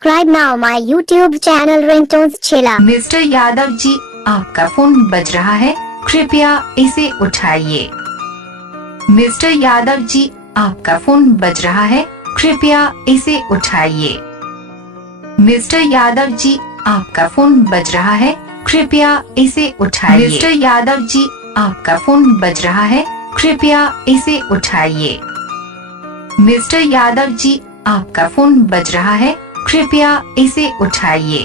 Subscribe now my YouTube channel Ringtones Chilla। Mister Yadav ji, आपका phone बज रहा है, कृपया इसे उठाइए। मिस्टर यादव जी, आपका फोन बज रहा है, कृपया इसे उठाइए। मिस्टर यादव जी, आपका फोन बज रहा है, कृपया इसे उठाइए। मिस्टर यादव जी, आपका फोन बज रहा है, कृपया इसे उठाइए। मिस्टर यादव जी, आपका फोन बज रहा है, कृपया इसे उठाइए।